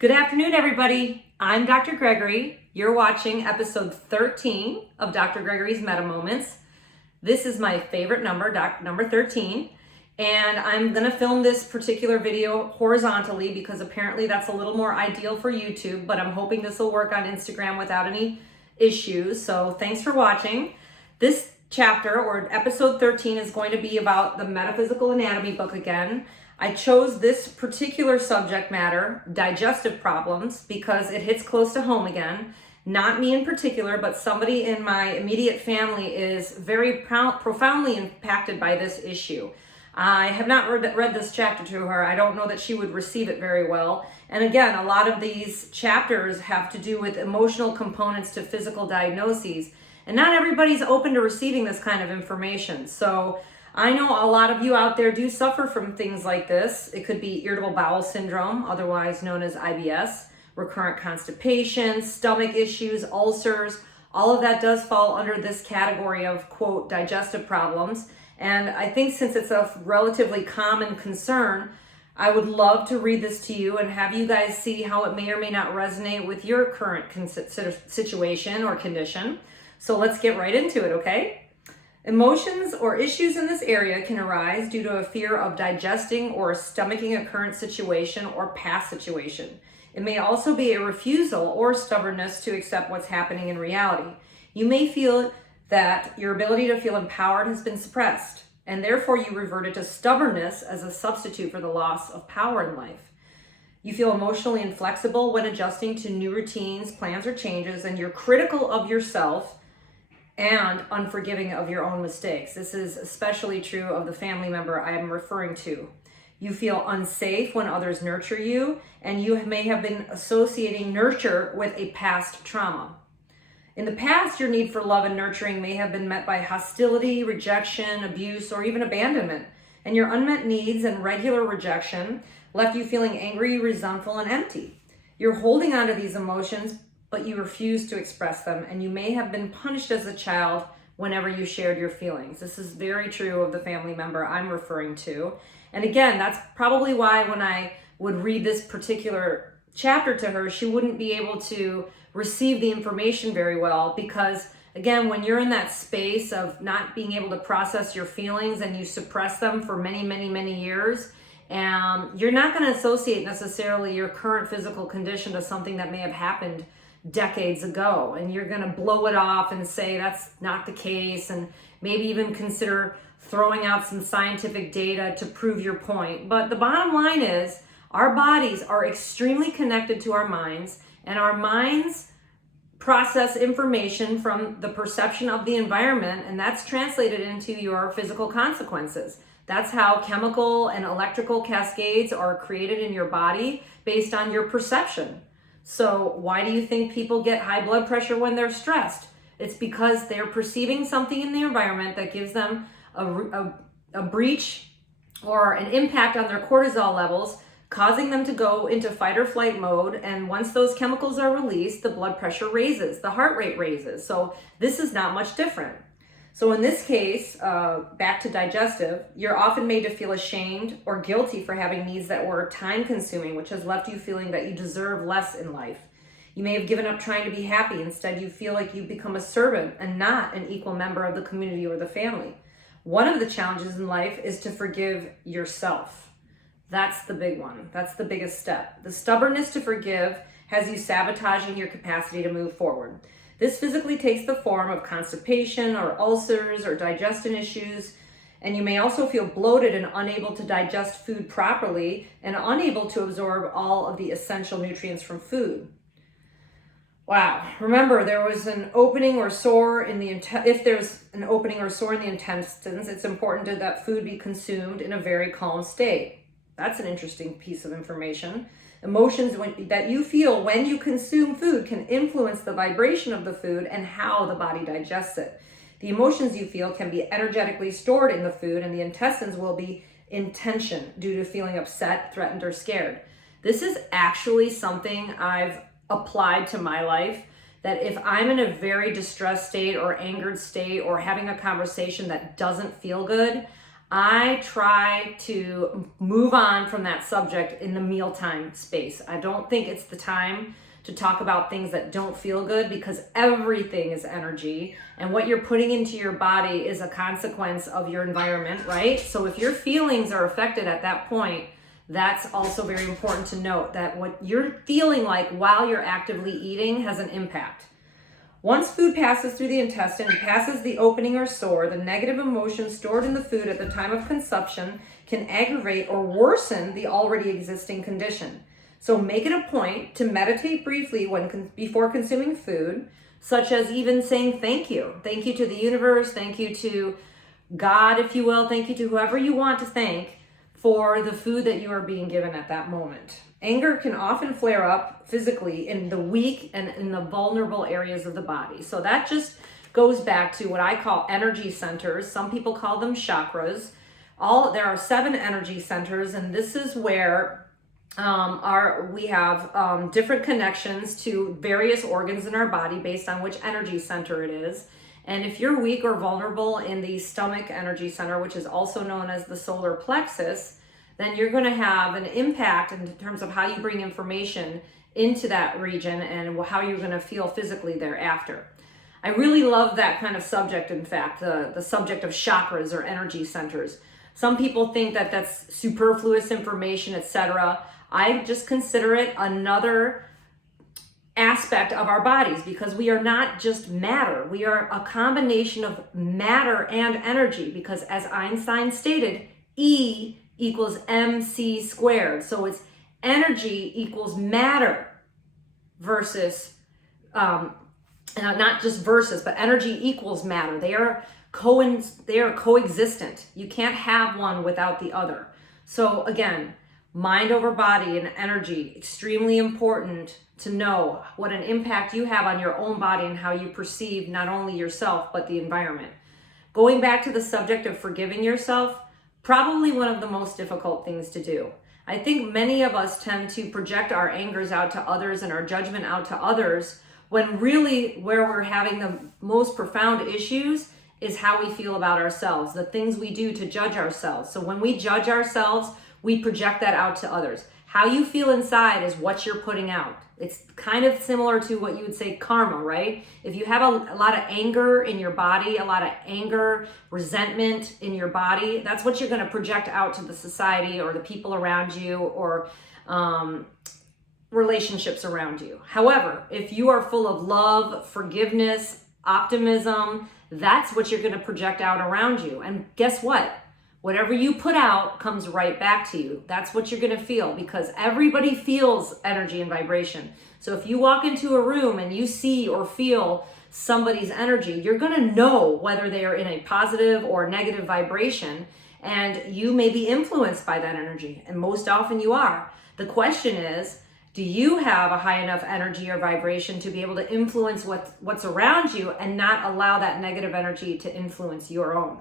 Good afternoon, everybody. I'm Dr. Gregory. You're watching episode 13 of Dr. Gregory's Meta Moments. This is my favorite number, number 13, and I'm gonna film this particular video horizontally because apparently that's a little more ideal for YouTube, but I'm hoping this will work on Instagram without any issues. So thanks for watching. This chapter, or episode 13, is going to be about the Metaphysical Anatomy book again. I chose this particular subject matter, digestive problems, because it hits close to home again. Not me in particular, but somebody in my immediate family is very profoundly impacted by this issue. I have not read this chapter to her. I don't know that she would receive it very well. And again, a lot of these chapters have to do with emotional components to physical diagnoses. And not everybody's open to receiving this kind of information. So I know a lot of you out there do suffer from things like this. It could be irritable bowel syndrome, otherwise known as IBS, recurrent constipation, stomach issues, ulcers. All of that does fall under this category of, quote, digestive problems. And I think since it's a relatively common concern, I would love to read this to you and have you guys see how it may or may not resonate with your current situation or condition. So let's get right into it, okay? Emotions or issues in this area can arise due to a fear of digesting or stomaching a current situation or past situation. It may also be a refusal or stubbornness to accept what's happening in reality. You may feel that your ability to feel empowered has been suppressed, and therefore you reverted to stubbornness as a substitute for the loss of power in life. You feel emotionally inflexible when adjusting to new routines, plans, or changes, and you're critical of yourself and unforgiving of your own mistakes. This is especially true of the family member I am referring to. You feel unsafe when others nurture you, and you may have been associating nurture with a past trauma. In the past, your need for love and nurturing may have been met by hostility, rejection, abuse, or even abandonment, and your unmet needs and regular rejection left you feeling angry, resentful, and empty. You're holding on to these emotions, but you refuse to express them, and you may have been punished as a child whenever you shared your feelings. This is very true of the family member I'm referring to. And again, that's probably why when I would read this particular chapter to her, she wouldn't be able to receive the information very well, because again, when you're in that space of not being able to process your feelings and you suppress them for many, many, many years, you're not going to associate necessarily your current physical condition to something that may have happened decades ago, and you're going to blow it off and say that's not the case, and maybe even consider throwing out some scientific data to prove your point. But the bottom line is our bodies are extremely connected to our minds, and our minds process information from the perception of the environment, and that's translated into your physical consequences. That's how chemical and electrical cascades are created in your body based on your perception. So why do you think people get high blood pressure when they're stressed? It's because they're perceiving something in the environment that gives them a breach or an impact on their cortisol levels, causing them to go into fight or flight mode. And once those chemicals are released, the blood pressure raises, the heart rate raises. So this is not much different. So in this case, back to digestive, you're often made to feel ashamed or guilty for having needs that were time consuming, which has left you feeling that you deserve less in life. You may have given up trying to be happy. Instead, you feel like you've become a servant and not an equal member of the community or the family. One of the challenges in life is to forgive yourself. That's the big one. That's the biggest step. The stubbornness to forgive has you sabotaging your capacity to move forward. This physically takes the form of constipation or ulcers or digestion issues, and you may also feel bloated and unable to digest food properly and unable to absorb all of the essential nutrients from food. Wow. Remember, there was an opening or sore in the if there's an opening or sore in the intestines, it's important that food be consumed in a very calm state. That's an interesting piece of information. Emotions that you feel when you consume food can influence the vibration of the food and how the body digests it. The emotions you feel can be energetically stored in the food, and the intestines will be in tension due to feeling upset, threatened, or scared. This is actually something I've applied to my life, that if I'm in a very distressed state or angered state or having a conversation that doesn't feel good, I try to move on from that subject in the mealtime space. I don't think it's the time to talk about things that don't feel good, because everything is energy, and what you're putting into your body is a consequence of your environment, right? So if your feelings are affected at that point, that's also very important to note, that what you're feeling like while you're actively eating has an impact. Once food passes through the intestine and passes the opening or sore, the negative emotions stored in the food at the time of consumption can aggravate or worsen the already existing condition. So make it a point to meditate briefly before consuming food, such as even saying thank you. Thank you to the universe, thank you to God, if you will, thank you to whoever you want to thank for the food that you are being given at that moment. Anger can often flare up physically in the weak and in the vulnerable areas of the body. So that just goes back to what I call energy centers. Some people call them chakras. There are 7 energy centers, and this is where we have different connections to various organs in our body based on which energy center it is. And if you're weak or vulnerable in the stomach energy center, which is also known as the solar plexus, then you're going to have an impact in terms of how you bring information into that region and how you're going to feel physically thereafter. I really love that kind of subject, in fact, the subject of chakras or energy centers. Some people think that that's superfluous information, etc. I just consider it another aspect of our bodies, because we are not just matter. We are a combination of matter and energy, because as Einstein stated, E equals mc squared. So it's energy equals matter versus, not just versus, but energy equals matter. They are coexistent. You can't have one without the other. So again, mind over body and energy, extremely important to know what an impact you have on your own body and how you perceive not only yourself, but the environment. Going back to the subject of forgiving yourself, probably one of the most difficult things to do. I think many of us tend to project our angers out to others and our judgment out to others, when really where we're having the most profound issues is how we feel about ourselves, the things we do to judge ourselves. So when we judge ourselves, we project that out to others. How you feel inside is what you're putting out. It's kind of similar to what you would say karma, right? If you have a lot of anger in your body, a lot of anger, resentment in your body, that's what you're going to project out to the society or the people around you, or relationships around you. However, if you are full of love, forgiveness, optimism, that's what you're going to project out around you. And guess what? Whatever you put out comes right back to you. That's what you're going to feel, because everybody feels energy and vibration. So if you walk into a room and you see or feel somebody's energy, you're going to know whether they are in a positive or negative vibration, and you may be influenced by that energy. And most often you are. The question is, do you have a high enough energy or vibration to be able to influence what's around you and not allow that negative energy to influence your own?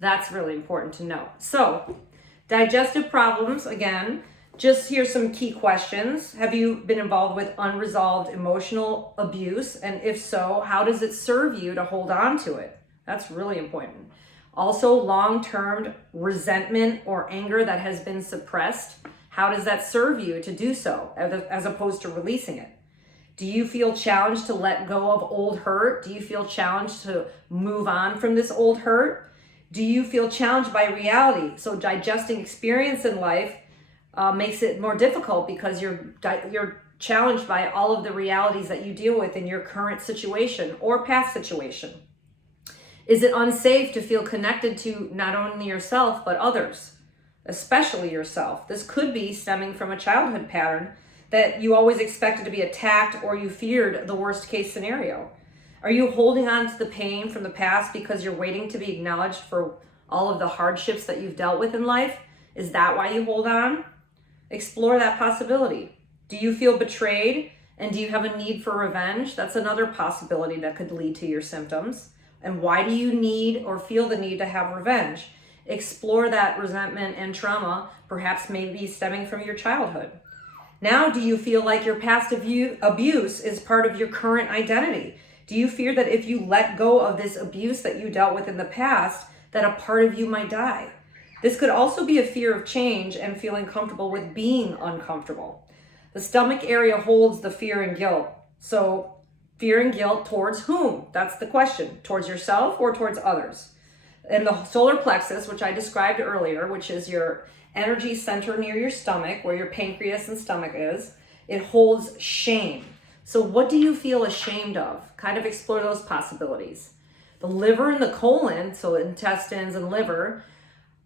That's really important to know. So, digestive problems, again, just here's some key questions. Have you been involved with unresolved emotional abuse? And if so, how does it serve you to hold on to it? That's really important. Also, long-term resentment or anger that has been suppressed. How does that serve you to do so as opposed to releasing it? Do you feel challenged to let go of old hurt? Do you feel challenged to move on from this old hurt? Do you feel challenged by reality? So digesting experience in life makes it more difficult, because you're challenged by all of the realities that you deal with in your current situation or past situation. Is it unsafe to feel connected to not only yourself, but others, especially yourself? This could be stemming from a childhood pattern that you always expected to be attacked, or you feared the worst case scenario. Are you holding on to the pain from the past because you're waiting to be acknowledged for all of the hardships that you've dealt with in life? Is that why you hold on? Explore that possibility. Do you feel betrayed, and do you have a need for revenge? That's another possibility that could lead to your symptoms. And why do you need or feel the need to have revenge? Explore that resentment and trauma, perhaps maybe stemming from your childhood. Now, do you feel like your past abuse is part of your current identity? Do you fear that if you let go of this abuse that you dealt with in the past, that a part of you might die? This could also be a fear of change and feeling comfortable with being uncomfortable. The stomach area holds the fear and guilt. So fear and guilt towards whom? That's the question. Towards yourself or towards others? And the solar plexus, which I described earlier, which is your energy center near your stomach, where your pancreas and stomach is, it holds shame. So what do you feel ashamed of? Kind of explore those possibilities. The liver and the colon, so intestines and liver,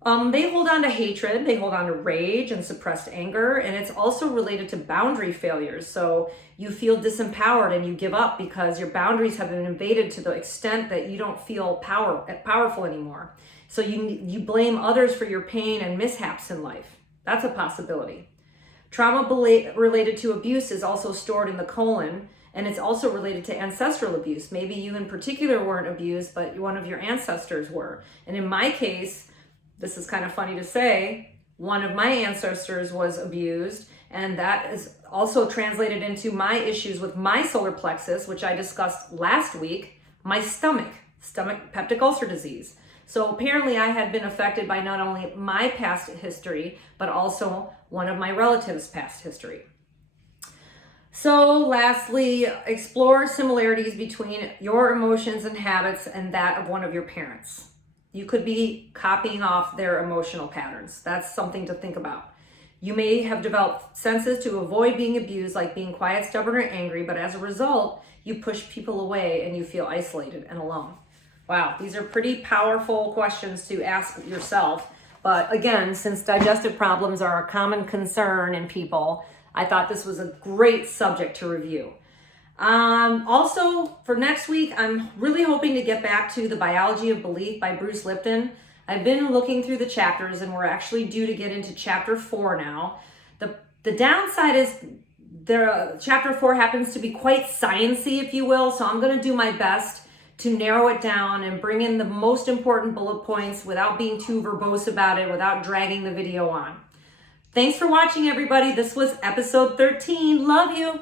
they hold on to hatred, they hold on to rage and suppressed anger, and it's also related to boundary failures. So you feel disempowered and you give up because your boundaries have been invaded to the extent that you don't feel powerful anymore. So you blame others for your pain and mishaps in life. That's a possibility. Trauma related to abuse is also stored in the colon, and it's also related to ancestral abuse. Maybe you in particular weren't abused, but one of your ancestors were. And in my case, this is kind of funny to say, one of my ancestors was abused, and that is also translated into my issues with my solar plexus, which I discussed last week, my stomach peptic ulcer disease. So apparently I had been affected by not only my past history, but also one of my relatives' past history. So lastly, explore similarities between your emotions and habits and that of one of your parents. You could be copying off their emotional patterns. That's something to think about. You may have developed senses to avoid being abused, like being quiet, stubborn, or angry, but as a result, you push people away and you feel isolated and alone. Wow, these are pretty powerful questions to ask yourself. But again, since digestive problems are a common concern in people, I thought this was a great subject to review. Also, for next week, I'm really hoping to get back to The Biology of Belief by Bruce Lipton. I've been looking through the chapters, and we're actually due to get into chapter 4 now. The downside is chapter 4 happens to be quite sciencey, if you will, so I'm going to do my best to narrow it down and bring in the most important bullet points without being too verbose about it, without dragging the video on. Thanks for watching, everybody. This was episode 13. Love you.